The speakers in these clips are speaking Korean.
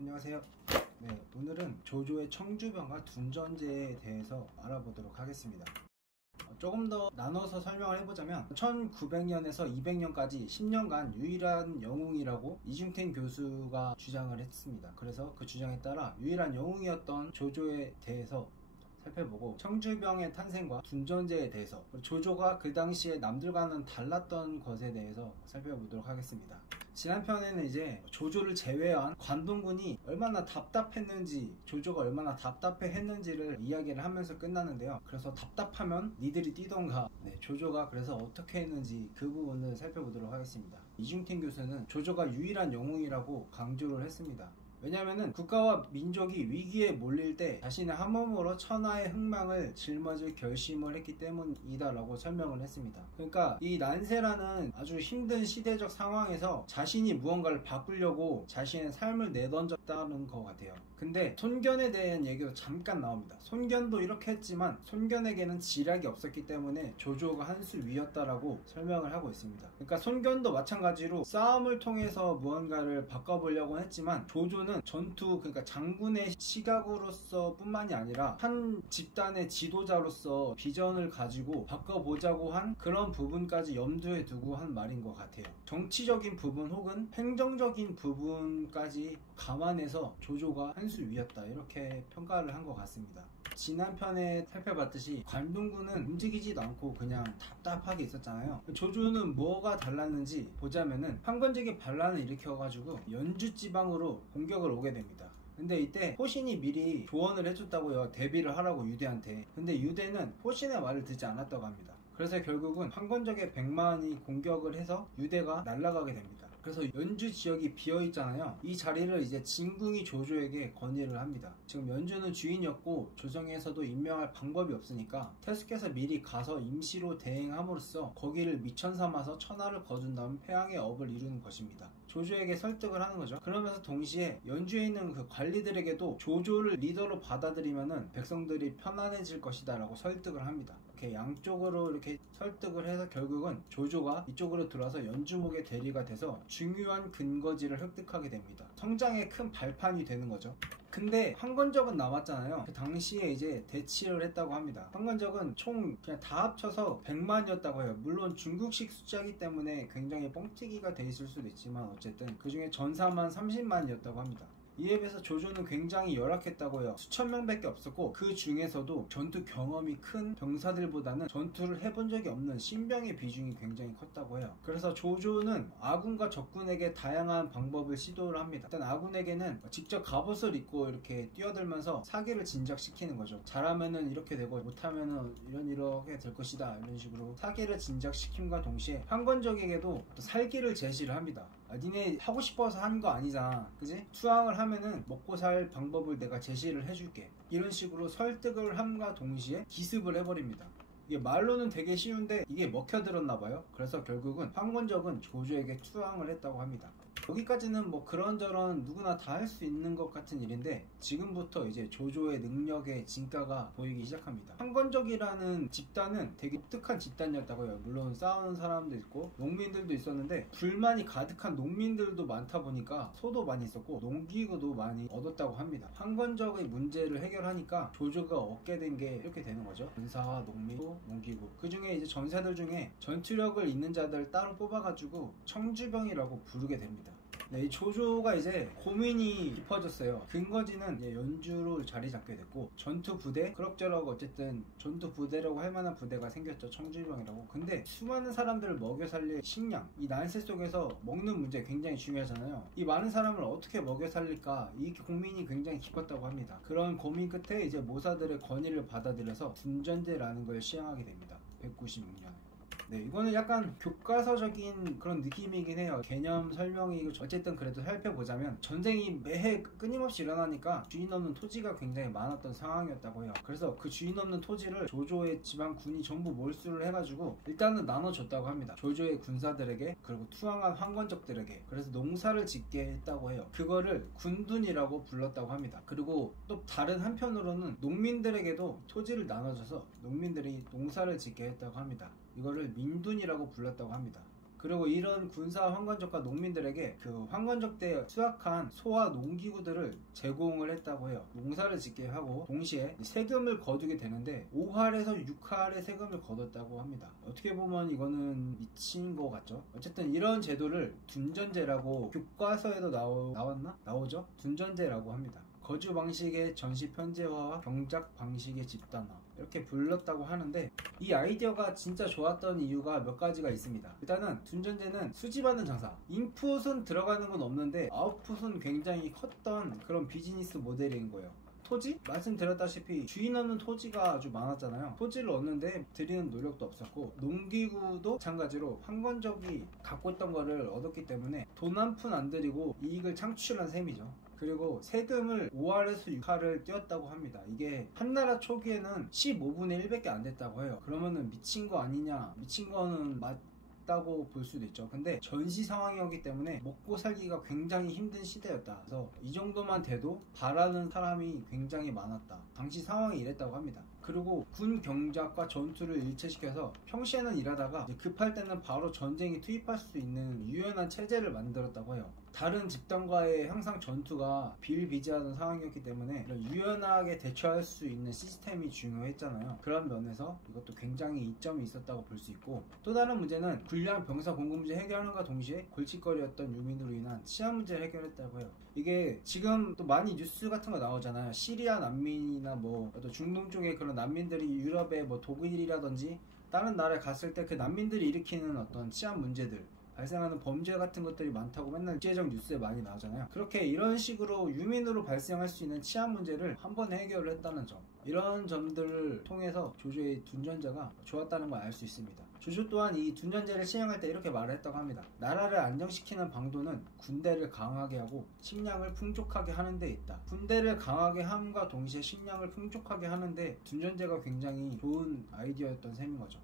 안녕하세요. 네, 오늘은 조조의 청주병과 둔전제에 대해서 알아보도록 하겠습니다. 조금 더 나눠서 설명을 해보자면 1900년에서 200년까지 10년간 유일한 영웅이라고 이중택 교수가 주장을 했습니다. 그래서 그 주장에 따라 유일한 영웅이었던 조조에 대해서 살펴보고, 청주병의 탄생과 둔전제에 대해서, 조조가 그 당시에 남들과는 달랐던 것에 대해서 살펴보도록 하겠습니다. 지난 편에는 이제 조조를 제외한 관동군이 얼마나 답답했는지, 조조가 얼마나 답답해 했는지를 이야기를 하면서 끝나는데요. 그래서 답답하면 니들이 뛰던가, 조조가 그래서 어떻게 했는지 그 부분을 살펴보도록 하겠습니다. 이중택 교수는 조조가 유일한 영웅이라고 강조를 했습니다. 왜냐면은 국가와 민족이 위기에 몰릴 때 자신의 한 몸으로 천하의 흥망을 짊어질 결심을 했기 때문이다 라고 설명을 했습니다. 그러니까 이 난세라는 아주 힘든 시대적 상황에서 자신이 무언가를 바꾸려고 자신의 삶을 내던졌다는 것 같아요. 근데 손견에 대한 얘기도 잠깐 나옵니다. 손견도 이렇게 했지만 손견에게는 지략이 없었기 때문에 조조가 한 수 위였다라고 설명을 하고 있습니다. 그러니까 손견도 마찬가지로 싸움을 통해서 무언가를 바꿔보려고 했지만, 조조는 전투, 그러니까 장군의 시각으로서 뿐만이 아니라 한 집단의 지도자로서 비전을 가지고 바꿔보자고 한 그런 부분까지 염두에 두고 한 말인 것 같아요. 정치적인 부분 혹은 행정적인 부분까지 감안해서 조조가 한 수 위였다, 이렇게 평가를 한 것 같습니다. 지난 편에 살펴봤듯이 관동군은 움직이지도 않고 그냥 답답하게 있었잖아요. 조조는 뭐가 달랐는지 보자면은 판건적인 반란을 일으켜가지고 연주 지방으로 공격을 오게 됩니다. 근데 이때 포신이 미리 조언을 해줬다고요. 대비를 하라고 유대한테. 근데 유대는 포신의 말을 듣지 않았다고 합니다. 그래서 결국은 판건적의 100만이 공격을 해서 유대가 날아가게 됩니다. 그래서 연주 지역이 비어있잖아요. 이 자리를 이제 진궁이 조조에게 건의를 합니다. 지금 연주는 주인이었고 조정에서도 임명할 방법이 없으니까 태수께서 미리 가서 임시로 대행함으로써 거기를 미천 삼아서 천하를 거둔 다음 패왕의 업을 이루는 것입니다. 조조에게 설득을 하는 거죠. 그러면서 동시에 연주에 있는 그 관리들에게도 조조를 리더로 받아들이면은 백성들이 편안해질 것이다 라고 설득을 합니다. 이렇게 양쪽으로 이렇게 설득을 해서 결국은 조조가 이쪽으로 들어와서 연주목의 대리가 돼서 중요한 근거지를 획득하게 됩니다. 성장의 큰 발판이 되는 거죠. 근데 판건적은 남았잖아요. 그 당시에 이제 대치를 했다고 합니다. 판건적은 총 그냥 다 합쳐서 100만이었다고 해요. 물론 중국식 숫자이기 때문에 굉장히 뻥튀기가 돼 있을 수도 있지만 어쨌든 그 중에 전사만 30만이었다고 합니다. 이에 비해서 조조는 굉장히 열악했다고 해요. 수천 명밖에 없었고, 그 중에서도 전투 경험이 큰 병사들보다는 전투를 해본 적이 없는 신병의 비중이 굉장히 컸다고 해요. 그래서 조조는 아군과 적군에게 다양한 방법을 시도를 합니다. 일단 아군에게는 직접 갑옷을 입고 이렇게 뛰어들면서 사기를 진작시키는 거죠. 잘하면은 이렇게 되고 못하면은 이렇게 될 것이다, 이런 식으로 사기를 진작시킴과 동시에 판건적에게도 살기를 제시를 합니다. 니네 하고 싶어서 한 거 아니잖아, 그지? 투항을 하면은 먹고 살 방법을 내가 제시를 해줄게, 이런 식으로 설득을 함과 동시에 기습을 해버립니다. 이게 말로는 되게 쉬운데 이게 먹혀들었나봐요. 그래서 결국은 판건적은 조조에게 투항을 했다고 합니다. 여기까지는 뭐 그런저런 누구나 다 할 수 있는 것 같은 일인데, 지금부터 이제 조조의 능력의 진가가 보이기 시작합니다. 판건적이라는 집단은 되게 독특한 집단이었다고 해요. 물론 싸우는 사람도 있고 농민들도 있었는데, 불만이 가득한 농민들도 많다 보니까 소도 많이 있었고 농기구도 많이 얻었다고 합니다. 판건적의 문제를 해결하니까 조조가 얻게 된 게 이렇게 되는 거죠. 군사와 농민, 농기구, 그 중에 이제 전사들 중에 전투력을 있는 자들 따로 뽑아가지고 청주병이라고 부르게 됩니다. 이 조조가 이제 고민이 깊어졌어요. 근거지는 연주로 자리 잡게 됐고, 전투 부대 그럭저럭 어쨌든 전투 부대라고 할 만한 부대가 생겼죠. 청주병이라고. 근데 수많은 사람들을 먹여 살릴 식량, 이 난세 속에서 먹는 문제 굉장히 중요하잖아요. 이 많은 사람을 어떻게 먹여 살릴까, 이 고민이 굉장히 깊었다고 합니다. 그런 고민 끝에 이제 모사들의 건의를 받아들여서 둔전제라는 걸 시행하게 됩니다. 196년에. 이거는 약간 교과서적인 그런 느낌이긴 해요. 개념 설명이고, 어쨌든 그래도 살펴보자면 전쟁이 매해 끊임없이 일어나니까 주인 없는 토지가 굉장히 많았던 상황이었다고 해요. 그래서 그 주인 없는 토지를 조조의 지방군이 전부 몰수를 해가지고 일단은 나눠줬다고 합니다. 조조의 군사들에게, 그리고 투항한 황건적들에게. 그래서 농사를 짓게 했다고 해요. 그거를 군둔이라고 불렀다고 합니다. 그리고 또 다른 한편으로는 농민들에게도 토지를 나눠줘서 농민들이 농사를 짓게 했다고 합니다. 이거를 민둔이라고 불렀다고 합니다. 그리고 이런 군사 황건적과 농민들에게 그 황건적 때 수확한 소와 농기구들을 제공을 했다고 해요. 농사를 짓게 하고 동시에 세금을 거두게 되는데 5할에서 6할의 세금을 거뒀다고 합니다. 어떻게 보면 이거는 미친 거 같죠. 어쨌든 이런 제도를 둔전제라고 교과서에도 나오죠. 둔전제라고 합니다. 거주 방식의 전시 편제화와 경작 방식의 집단화 이렇게 불렀다고 하는데, 이 아이디어가 진짜 좋았던 이유가 몇 가지가 있습니다. 일단은 둔전제는 수집하는 장사, 인풋은 들어가는 건 없는데 아웃풋은 굉장히 컸던 그런 비즈니스 모델인 거예요. 토지? 말씀드렸다시피 주인 없는 토지가 아주 많았잖아요. 토지를 얻는데 들이는 노력도 없었고, 농기구도 마찬가지로 황건적이 갖고 있던 거를 얻었기 때문에 돈 한 푼 안 들이고 이익을 창출한 셈이죠. 그리고 세금을 5할에서 6할을 띄웠다고 합니다. 이게 한나라 초기에는 15분의 1밖에 안 됐다고 해요. 그러면은 미친 거 아니냐? 미친 거는 맞다고 볼 수도 있죠. 근데 전시 상황이었기 때문에 먹고 살기가 굉장히 힘든 시대였다. 그래서 이 정도만 돼도 바라는 사람이 굉장히 많았다. 당시 상황이 이랬다고 합니다. 그리고 군 경작과 전투를 일체시켜서 평시에는 일하다가 이제 급할 때는 바로 전쟁에 투입할 수 있는 유연한 체제를 만들었다고 해요. 다른 집단과의 항상 전투가 비일비재하는 상황이었기 때문에 이런 유연하게 대처할 수 있는 시스템이 중요했잖아요. 그런 면에서 이것도 굉장히 이점이 있었다고 볼 수 있고, 또 다른 문제는 군량 병사 공급 문제 해결하는과 동시에 골칫거리였던 유민으로 인한 치안 문제를 해결했다고 해요. 이게 지금 또 많이 뉴스 같은 거 나오잖아요. 시리아 난민이나 뭐 또 중동 쪽에 그런 난민들이 유럽에 뭐 독일이라든지 다른 나라에 갔을 때 그 난민들이 일으키는 어떤 치안 문제들, 발생하는 범죄 같은 것들이 많다고 맨날 국제적 뉴스에 많이 나오잖아요. 그렇게 이런 식으로 유민으로 발생할 수 있는 치안 문제를 한 번에 해결을 했다는 점, 이런 점들을 통해서 조조의 둔전제가 좋았다는 걸 알 수 있습니다. 조조 또한 이 둔전제를 시행할 때 이렇게 말을 했다고 합니다. 나라를 안정시키는 방도는 군대를 강하게 하고 식량을 풍족하게 하는 데 있다. 군대를 강하게 함과 동시에 식량을 풍족하게 하는데 둔전제가 굉장히 좋은 아이디어였던 셈인 거죠.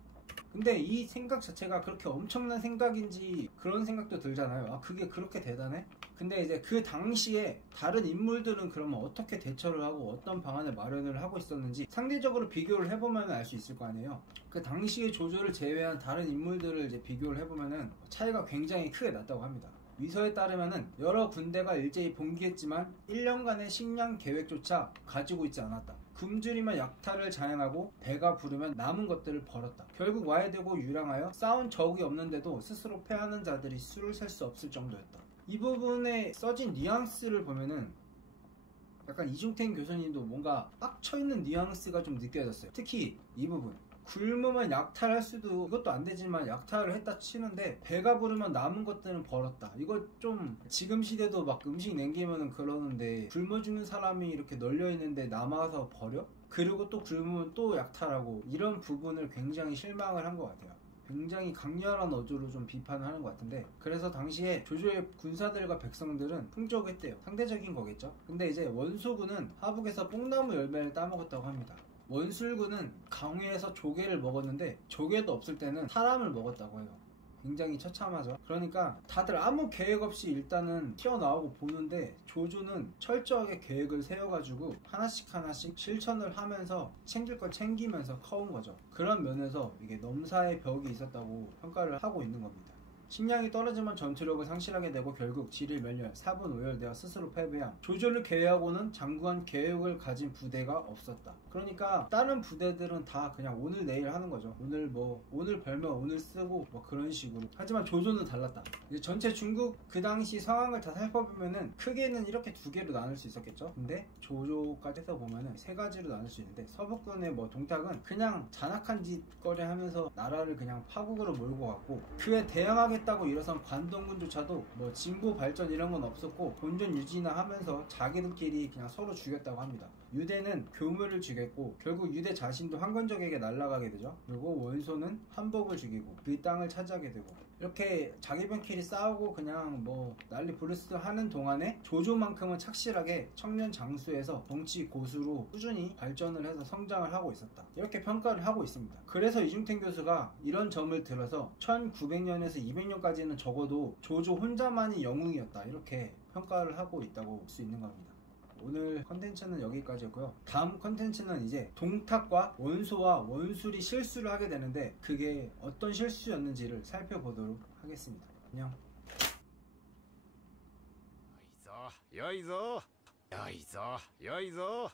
근데 이 생각 자체가 그렇게 엄청난 생각인지 그런 생각도 들잖아요. 아, 그게 그렇게 대단해? 근데 이제 그 당시에 다른 인물들은 그러면 어떻게 대처를 하고 어떤 방안을 마련을 하고 있었는지 상대적으로 비교를 해보면 알 수 있을 거 아니에요. 그 당시에 조조를 제외한 다른 인물들을 이제 비교를 해보면은 차이가 굉장히 크게 났다고 합니다. 위서에 따르면은 여러 군대가 일제히 봉기했지만 1년간의 식량 계획조차 가지고 있지 않았다. 굶주리면 약탈을 자행하고 배가 부르면 남은 것들을 벌었다. 결국 와해되고 유랑하여 싸운 적이 없는데도 스스로 패하는 자들이 수를 셀 수 없을 정도였다. 이 부분에 써진 뉘앙스를 보면은 약간 이중택 교수님도 뭔가 빡쳐있는 뉘앙스가 좀 느껴졌어요. 특히 이 부분, 굶으면 약탈할 수도, 이것도 안 되지만 약탈을 했다 치는데 배가 부르면 남은 것들은 벌었다. 이거 좀 지금 시대도 막 음식 남기면은 그러는데 굶어 죽는 사람이 이렇게 널려 있는데 남아서 버려? 그리고 또 굶으면 또 약탈하고, 이런 부분을 굉장히 실망을 한 것 같아요. 굉장히 강렬한 어조로 좀 비판을 하는 것 같은데, 그래서 당시에 조조의 군사들과 백성들은 풍족했대요. 상대적인 거겠죠. 근데 이제 원소군은 하북에서 뽕나무 열매를 따먹었다고 합니다. 원술군은 강회에서 조개를 먹었는데 조개도 없을 때는 사람을 먹었다고 해요. 굉장히 처참하죠. 그러니까 다들 아무 계획 없이 일단은 튀어나오고 보는데, 조조는 철저하게 계획을 세워가지고 하나씩 실천을 하면서 챙길 걸 챙기면서 커온 거죠. 그런 면에서 이게 넘사의 벽이 있었다고 평가를 하고 있는 겁니다. 식량이 떨어지면 전투력을 상실하게 되고 결국 지릴 멸렬, 사분 오열되어 스스로 패배함. 조조를 제외하고는 장구한 계획을 가진 부대가 없었다. 그러니까 다른 부대들은 다 그냥 오늘 내일 하는 거죠. 오늘 벌면 오늘 쓰고 뭐 그런 식으로. 하지만 조조는 달랐다. 이제 전체 중국 그 당시 상황을 다 살펴보면은 크게는 이렇게 두 개로 나눌 수 있었겠죠. 근데 조조까지 해서 보면은 세 가지로 나눌 수 있는데, 서북군의 뭐 동탁은 그냥 잔악한 짓거리 하면서 나라를 그냥 파국으로 몰고 갔고, 그에 대항하게 다고 일어선 관동군조차도 뭐 진보 발전 이런 건 없었고 본전 유지나 하면서 자기들끼리 그냥 서로 죽였다고 합니다. 유대는 교묘를 죽였고 결국 유대 자신도 황건적에게 날아가게 되죠. 그리고 원소는 한복을 죽이고 그 땅을 차지하게 되고, 이렇게 자기들끼리 싸우고 그냥 뭐 난리 부르스 하는 동안에 조조만큼은 착실하게 청년 장수에서 정치 고수로 꾸준히 발전을 해서 성장을 하고 있었다. 이렇게 평가를 하고 있습니다. 그래서 이중택 교수가 이런 점을 들어서 1900년에서 200년까지는 적어도 조조 혼자만이 영웅이었다, 이렇게 평가를 하고 있다고 볼 수 있는 겁니다. 오늘 컨텐츠는 여기까지였고요. 다음 컨텐츠는 이제 동탁과 원소와 원술이 실수를 하게 되는데 그게 어떤 실수였는지를 살펴보도록 하겠습니다. 하겠습니다. 안녕. よいぞよいぞよいぞよいぞ